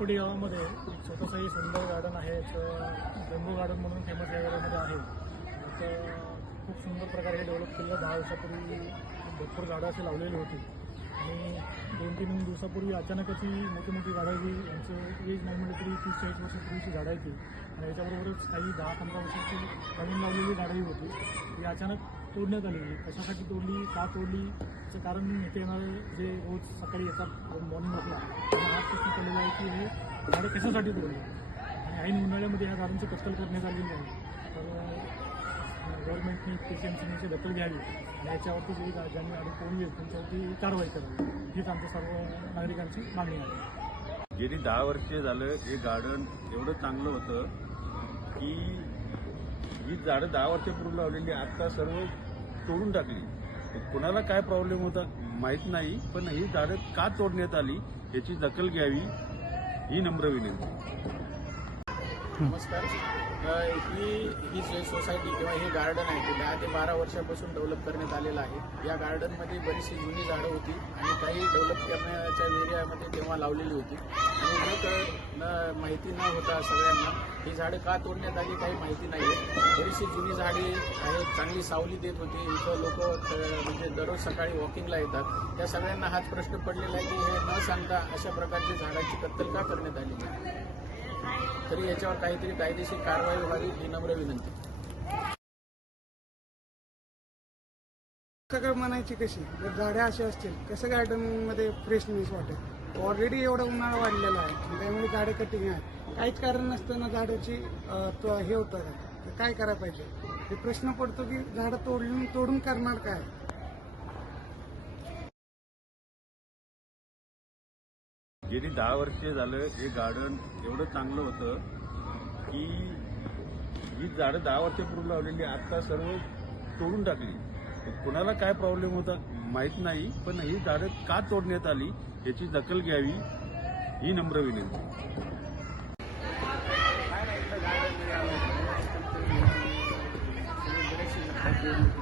नागपुडी गावामध्ये एक छोटंसंही सुंदर गार्डन आहे. बेंबू गार्डन म्हणून फेमस या एरियामध्ये आहे. तर खूप सुंदर प्रकारे डेव्हलप केलं. 10 वर्षापूर्वी भरपूर झाडं अशी लावलेली होती आणि 2-3 दिवसापूर्वी अचानकच ही मोठी मोठी झाडं जी यांचं एज नाही म्हटलं तरी 30-40 वर्षापूर्वीची झाडं आहे ती, आणि याच्याबरोबरच काही 10-15 वर्षाची नवीन लावलेली झाडंही होती. ती अचानक तोडण्यात आलेली. कशासाठी तोडली, का तोडली, याचं कारण इथे येणारे जे रोज सकाळी येतात मॉर्निंग वॉकला त्यांना हाच प्रश्न केलेला आहे की हे झाडं कशासाठी तोडली. आणि ऐन उन्हाळ्यामध्ये ह्या झाडांची कत्तल करण्यात आलेली आहे. तर गव्हर्नमेंटनी PCMCने दखल घ्यावी आणि याच्यावरती जे ज्यांनी गाडी तोडली त्यांच्यावरती कारवाई करावी, हीच आमच्या सर्व नागरिकांची मागणी आहे. गेली 10 वर्षे झालं हे गार्डन एवढं चांगलं होतं की ही झाडं 10 वर्षापूर्वी लावलेली आता सर्व तोडून टाकली. कुणाला काय प्रॉब्लेम होता माहीत नाही, पण ही झाडं का तोडण्यात आली याची दखल घ्यावी ही नम्र विनंती. नमस्कार. ही जे सोसायटी किंवा हे गार्डन आहे ते 10 ते 12 वर्षापासून डेव्हलप करण्यात आलेलं आहे. या गार्डनमध्ये बरीचशी जुनी झाडं होती आणि काही डेव्हलप करण्याच्या एरियामध्ये तेव्हा लावलेली होती आणि माहिती न होता सगळ्यांना ही झाडं का तोडण्यात आली काही माहिती नाही आहे. बरीचशी जुनी झाडे आहेत, चांगली सावली देत होती. इथं लोक म्हणजे दररोज सकाळी वॉकिंगला येतात. त्या सगळ्यांना हाच प्रश्न पडलेला आहे की हे न सांगता अशा प्रकारची झाडांची कत्तल का करण्यात आली आहे. तरी याच्यावर काहीतरी कायदेशीर कारवाई व्हावी ही नम्र विनंती. सगळं म्हणायची कशी, जर झाडे असे असतील कसं गार्डनमध्ये फ्रेशनेस वाटेल. ऑलरेडी एवढा उन्हाळा वाढलेला आहे, त्यामुळे झाडे कटिंग आहे. काहीच कारण नसताना झाडाची हे होतं का, तर काय करायला पाहिजे. हे प्रश्न पडतो की झाडं तोडून करणार काय. गेली 10 वर्षे झालं हे गार्डन एवढं चांगलं होतं की ही झाडं 10 वर्षापूर्वी लावलेली आता सर्व तोडून टाकली. कुणाला काय प्रॉब्लेम होता माहीत नाही, पण ही झाडं का तोडण्यात आली याची दखल घ्यावी ही नम्र विनंती. बरेचसे